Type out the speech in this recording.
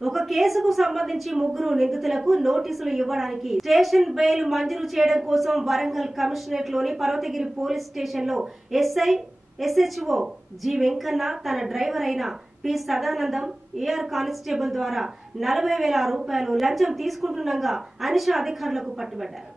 ఒక కేసుకు సంబంధించి ముగ్గురు నిందితులకు నోటీసులు ఇవ్వడానికి స్టేషన్ బెయిల్ మంజూరు చేయడం కోసం వరంగల్ కమిషనరేట్ లోని పర్వతగిరి పోలీస్ స్టేషన్ లో SHO జి వెంకన్న తన డ్రైవర్ అయిన పి సదానందం ఏఆర్ కానిస్టేబుల్ ద్వారా 40,000 రూపాయలు లంచం తీసుకుంటుండగా అనిష అధికారులకు పట్టుబడ్డారు.